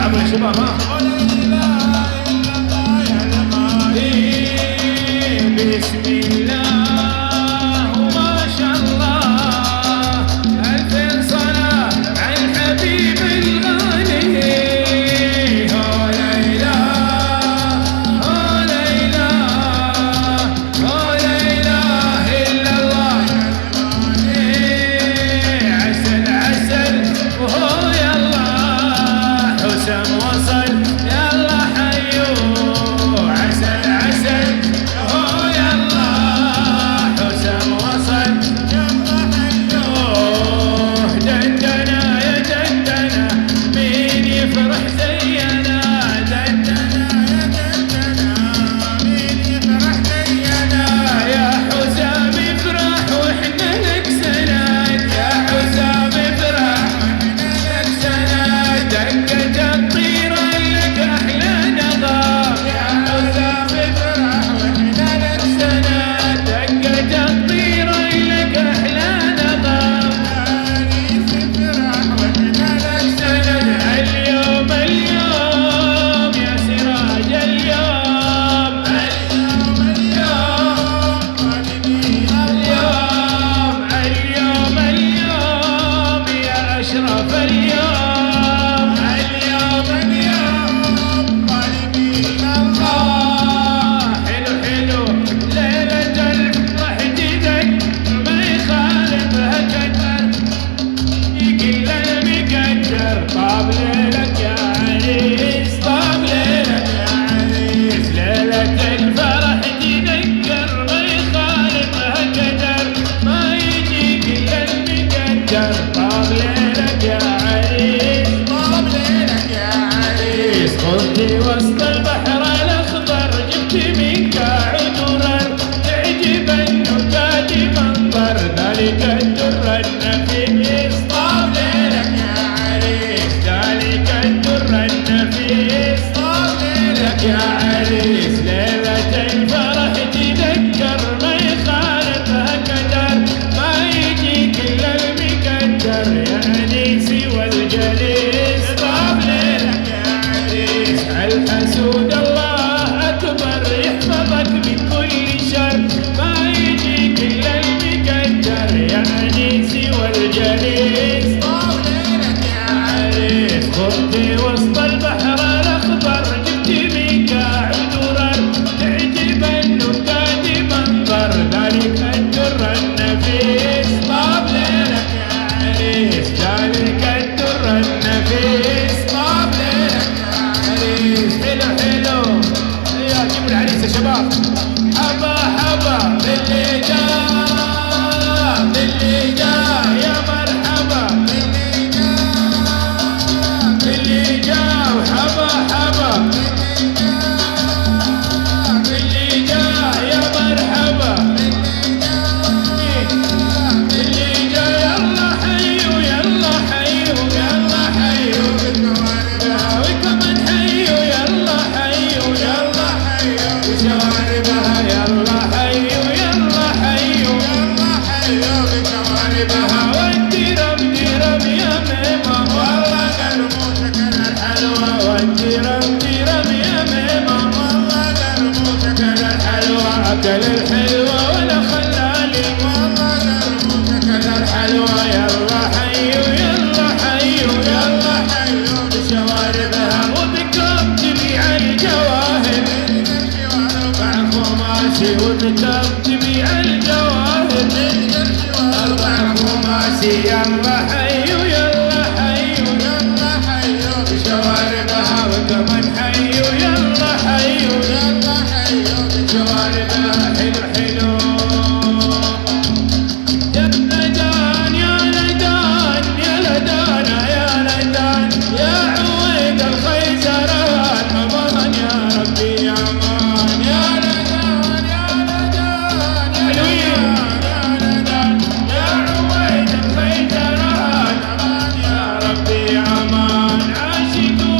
العبوا يا شباب ها. بسم الله وما شاء الله، ألف صلاة على الحبيب الغالي. هو لا إله هو لا إله هو لا إله إلا الله. عسل عسل وهو يلا حسام وصل يلا حيو. عسل عسل وهو يلا حسام وصل يلا حيو. دندنا يا دندنا مين يفرح زينا. دندنا يا دندنا مين يفرح زينا. يا حسام افرح واحنا لك سند. يا حسام افرح واحنا لك سند. دقة الطيرة لك احلى نظام. يا حسام افرح واحنا لك سند. دقة الطيرة لك احلى نظام. انيس افرح واحنا لك سند. اليوم اليوم يا سراج اليوم. اليوم اليوم اليوم يا أشرف اليوم. اليوم ظالمين الله. حلو حلو ليلة الفرح جدك ما يخالفها قدر. يقل المقدر طاب ليلك يا عريس. طاب ليلك يا عريس. ليلة الفرح تذكر ما يخالفها قدر. ما يجيك الا المقدر. طاب ليلك يا عريس. طاب ليلك يا عريس. خذني وسط البحر الاخضر جبت منك عذرا. تعجب النكات منظر ذلك الدر النفيس. طاب ليلك يا عريس. ذلك الدر النفيس. طاب ليلك يا عريس. ليلة الفرح تذكر ما يخالفها قدر. ما يجيك الا المقدر يا انيسي والجليس. طاب ليلك يا عريس. الحسود الله اكبر يحفظك من كل شر. ما يجيك الا المقدر يا انيسي والجليس. طاب ليلك يا عريس. خذني وسط البحر الاخضر جبت منك عذرا. تعجب النكات منظر ذلك الدر النفيس. طاب ليلك يا عريس. ذلك الدر النفيس. طاب ليلك يا عريس. حلو حلو يا جيبوا العريس يا شباب. حبا حبا باللي جاء باللي جاء يا مرحبا. باللي جاء وحبا حبا. باللي جاء يا مرحبا. باللي جاء يلا حيو يلا حيو يلا حيو. وكمان حيو يلا حيو يلا حيو. بشواربها يلا حيو يلا حيو يلا حيو. بشواربها والدرم درم يا ميمة والله قلبوشك الحلوة. والدرم درم يا ميمة والله قلبوشك الحلوة. أكل الحلوة ولا خلالي والله قلبوشك الحلوة. يلا حيو يلا حيو يلا حيو. بشواربها وبكم جميع الجواهر. أربع خماسي وبكم جميع الجواهر. أربع خماسي يلا حيو يلا حيو يلا حيو. بشواربها وكمان حيو يلا حيو يلا حيو. بشواربها حلو حلو. يا لدان يا لدان يا لدان يا لدان يا عويد الخيزران. امان يا ربي يا امان. يا لدان يا لدان يا لدان يا عويد الخيزران. امان يا ربي يا امان. عاشقون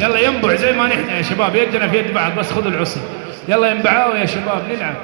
يلا ينبع زي ما نحن يا شباب، يدنا في يد بعض، بس خذوا العصي. يلا ينبعاوا يا شباب نلعب.